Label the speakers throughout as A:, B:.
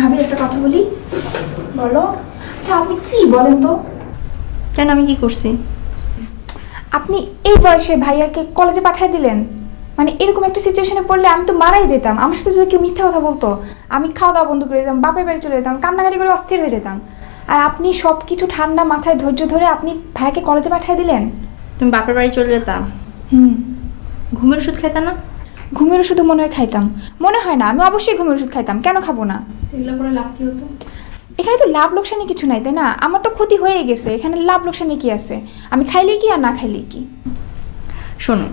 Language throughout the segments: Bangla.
A: ভাবি একটা কথা বলি? বলো। আচ্ছা আপনি কি বলেন তো?
B: কেন আমি কি করছি?
A: আপনি এই বয়সে ভাইয়াকে কলেজে পাঠিয়ে দিলেন? মানে এরকম একটা সিচুয়েশনে পড়লে আমি তো মারাই যেতাম। আমার সাথে যদি কেউ মিথ্যা কথা বলতো আমি খাওয়া দাওয়া বন্ধ করে দিতাম বাপের বাড়ি চলে যেতাম কান্নাকাটি করে অস্থির হয়ে যেতাম। আর আপনি সব কিছু ঠান্ডা মাথায় ধৈর্য ধরে আপনি ভাইয়াকে কলেজে পাঠিয়ে দিলেন?
B: তুমি বাপের বাড়ি চলে যেতাম
A: হুম।
B: ঘুমের ওষুধ খাইতা না?
A: ঘুমের ওষুধও মনে হয় খাইতাম। মনে হয় না আমি অবশ্যই ঘুমের ওষুধ খাইতাম কেন খাব না?
B: এগুলো করে লাভ কি হতো?
A: এখানে তো লাভ লোকসানে কিছু নাই তাই না? আমার তো ক্ষতি হয়ে গেছে এখানে লাভ লোকসানে কি আছে? আমি খাইলে কি আর না খাইলে কি?
B: শোনো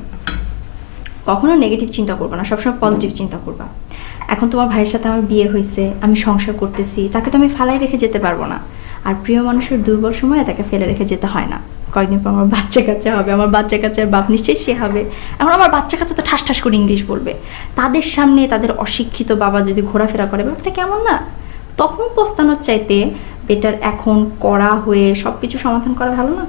B: কখনো নেগেটিভ চিন্তা করবে না সবসময় পজিটিভ চিন্তা করবা। এখন তোমার ভাইয়ের সাথে আমার বিয়ে হয়েছে আমি সংসার করতেছি তাকে তো আমি ফালাই রেখে যেতে পারব না। আর প্রিয় মানুষের দুর্বল সময়ে তাকে ফেলে রেখে যেতে হয় না। কয়েকদিন পর আমার বাচ্চা কাচ্চা হবে, আমার বাচ্চা কাচ্চার বাপ নিশ্চয়ই সে হবে। এখন আমার বাচ্চা কাচ্চা তো ঠাস ঠাস করে ইংলিশ বলবে। তাদের সামনে তাদের অশিক্ষিত বাবা যদি ঘোরাফেরা করে, ব্যাপারটা কেমন না? তখন পস্তানোর চাইতে বেটার এখন করা হয়ে সব কিছু সমাধান করা ভালো না?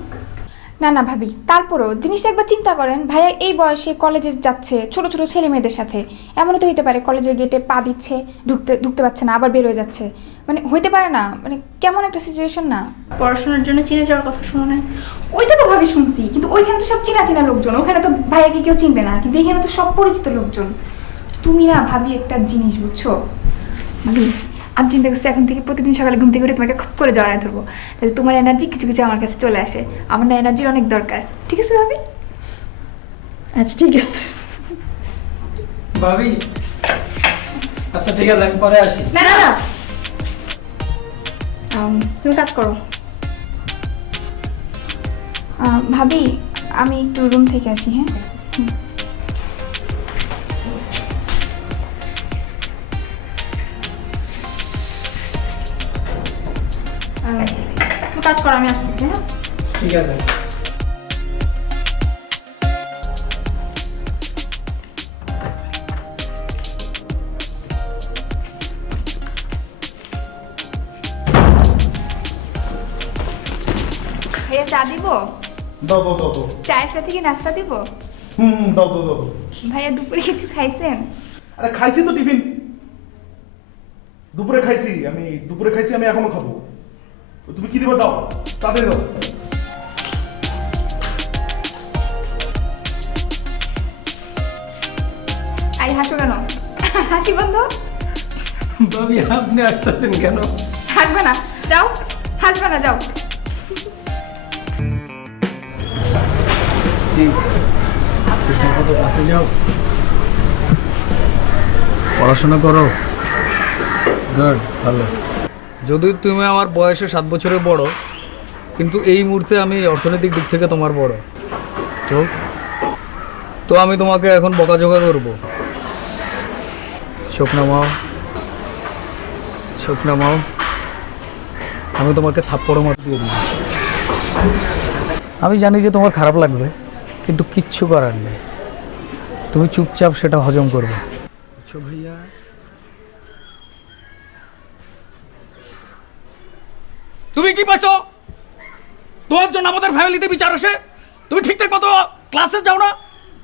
A: না না ভাবি তারপরও জিনিসটা একবার চিন্তা করেন ভাইয়া এই বয়সে কলেজে যাচ্ছে ছোট ছোট ছেলে মেয়েদের সাথে এমনও তো হইতে পারে কলেজের গেটে পা দিচ্ছে ঢুকতে ঢুকতে পারছে না আবার বের হয়ে যাচ্ছে। মানে হইতে পারে না মানে কেমন একটা সিচুয়েশন না?
B: পড়াশোনার জন্য চিনে যাওয়ার কথা শুনো না
A: ওইটা তো ভাবি শুনছি কিন্তু ওইখানে তো সব চেনা চেনা লোকজন ওখানে তো ভাইয়াকে কেউ চিনবে না কিন্তু এখানে তো সব পরিচিত লোকজন। তুমি না ভাবি একটা জিনিস বুঝছ? ভাবি আমি চিন্তা করছি এখন থেকে প্রতিদিন সকালে ঘুম থেকে উঠে তোমাকে খুব করে জড়ায় ধরবো। তাহলে তোমার এনার্জি কিছু কিছু আমার কাছে চলে আসে। আমার না এনার্জির অনেক দরকার। ঠিক আছে ভাবি?
B: আচ্ছা ঠিক আছে।
C: ভাবি? আচ্ছা ঠিক আছে আমি পরে আসি।
B: না না না। তুমি কাজ করো।
A: ভাবি আমি একটু রুম থেকে আসি হ্যাঁ?
B: কাজ করো আমি আসতেছি হ্যাঁ?
C: ঠিক আছে।
A: ভাইয়া চা দিব?
D: দাও দাও দাও দাও।
A: চায়ের সাথে কি নাস্তা দিব?
D: হুম হুম, দাও দাও দাও। দাও।
A: ভাইয়া দুপুরে কিছু খাইছেন?
D: আরে খাইছি তো টিফিন। দুপুরে খাইছি আমি দুপুরে খাইছি আমি এখনও খাব। তুমি কি দিবে? দাও। তাড়াতাড়ি দাও।
A: আই হাসো কেন? হাসি বন্ধ?
C: ভাবি আপনি আসতেছেন কেন?
A: হাসবে না। যাও হাসবে না যাও।
C: যাও। পড়াশোনা করো। গুড ভালো। যদি তুমি আমার বয়সে সাত বছরের বড়, কিন্তু এই মুহূর্তে আমি অর্থনৈতিক দিক থেকে তোমার বড়। তো? তো আমি তোমাকে এখন বকাঝকা করব। চোখ নামাও। চোখ নামাও। আমি তোমাকে থাপ্পড় মার দিয়ে দিই আমি জানি যে তোমার খারাপ লাগবে, কিন্তু কিচ্ছু করার নেই। তুমি চুপচাপ সেটা হজম করবে। আচ্ছা ভাইয়া। তুমি কি পাইছো? তোমার জন্য আমাদের ফ্যামিলিতে বিচার আসে তুমি ঠিকঠাক মতো ক্লাসে যাও না,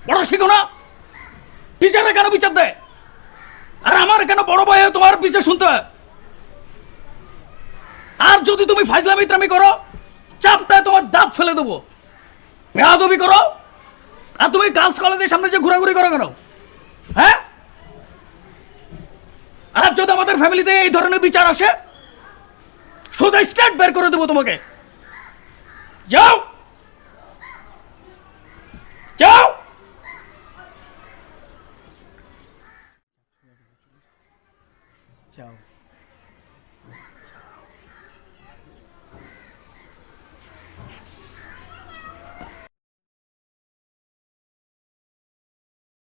C: পড়া শিখো না। টিচারে কেন বিচার দেয়? আর আমার কেন বড় ভাই তোমার বিচার শুনতে হয়? আর যদি তুমি ফাইজলামি ইতরামি করো, চাপটায় তোমার দাঁত ফেলে দেবো। বেয়াদবি করো। আর তুমি গার্লস কলেজের সামনে যে ঘোরাঘুরি করো কেন? হ্যাঁ? আর যদি আমাদের ফ্যামিলিতে এই ধরনের বিচার আসে সোজা স্টার্ট বের করে দেবো তোমাকে। যাও। যাও।